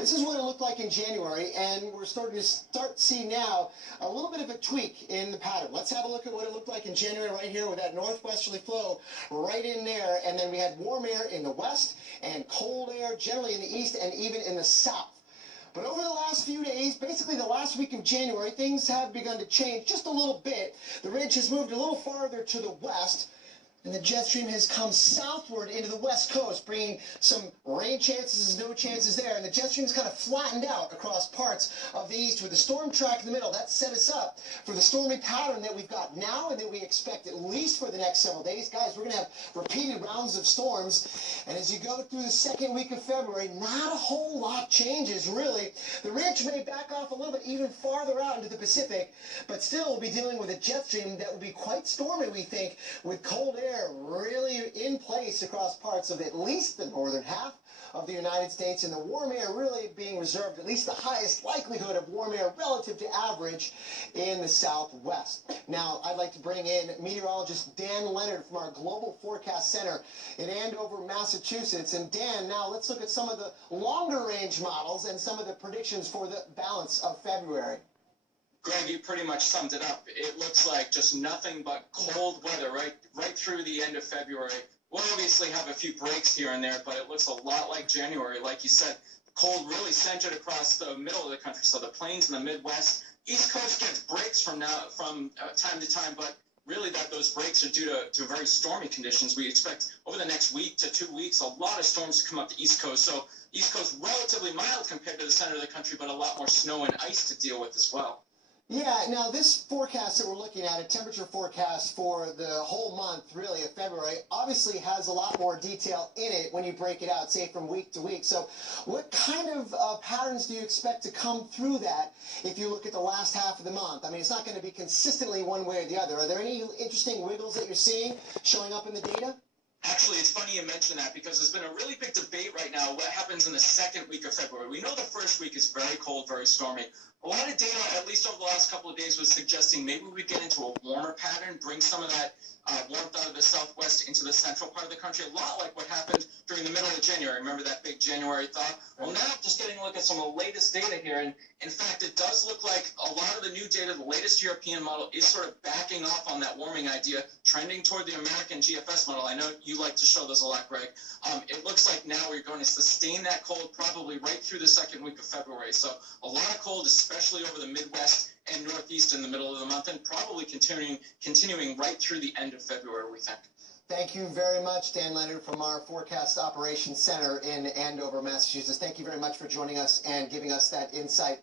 This is what it looked like in January, and we're starting to see now a little bit of a tweak in the pattern. Let's have a look at what it looked like in January right here with that northwesterly flow right in there, and then we had warm air in the west and cold air generally in the east and even in the south. But over the last few days, basically the last week of January, things have begun to change just a little bit. The ridge has moved a little farther to the west, and the jet stream has come southward into the west coast, bringing some rain chances, no chances there. And the jet stream is kind of flattened out across parts of the east with the storm track in the middle. That set us up for the stormy pattern that we've got now and that we expect at least for the next several days. Guys, we're going to have repeated rounds of storms. And as you go through the second week of February, not a whole lot changes, really. The ridge may back off a little bit even farther out into the Pacific, but still we'll be dealing with a jet stream that will be quite stormy, we think, with cold air really in place across parts of at least the northern half of the United States, and the warm air really being reserved, at least the highest likelihood of warm air relative to average in the southwest. Now, I'd like to bring in meteorologist Dan Leonard from our Global Forecast Center in Andover, Massachusetts. And Dan, now let's look at some of the longer range models and some of the predictions for the balance of February. Greg, you pretty much summed it up. It looks like just nothing but cold weather right through the end of February. We'll obviously have a few breaks here and there, but it looks a lot like January. Like you said, the cold really centered across the middle of the country. So the plains and the Midwest, East Coast gets breaks from time to time, but really those breaks are due to very stormy conditions. We expect over the next week to 2 weeks a lot of storms to come up the East Coast. So East Coast relatively mild compared to the center of the country, but a lot more snow and ice to deal with as well. Yeah, now this forecast that we're looking at, a temperature forecast for the whole month, really, of February, obviously has a lot more detail in it when you break it out, say, from week to week. So what kind of patterns do you expect to come through that if you look at the last half of the month? I mean, it's not going to be consistently one way or the other. Are there any interesting wiggles that you're seeing showing up in the data? Actually, it's funny you mention that because there's been a really big debate right now what happens in the second week of February. We know the first week is very cold, very stormy. A lot of data, at least over the last couple of days, was suggesting maybe we get into a warmer pattern, bring some of that warmth out of the southwest into the central part of the country, a lot like what happened during the middle of January. Remember that big January thaw? Well, now just getting a look at some of the latest data here, and in fact, it does look like a lot of the new data, the latest European model, is sort of backing off on that warming idea, trending toward the American GFS model. I know you like to show those a lot, Greg. It looks like now we're going to sustain that cold probably right through the second week of February. So a lot of cold, especially over the Midwest and Northeast in the middle of the month, and probably continuing right through the end of February, we think. Thank you very much, Dan Leonard from our Forecast Operations Center in Andover, Massachusetts. Thank you very much for joining us and giving us that insight.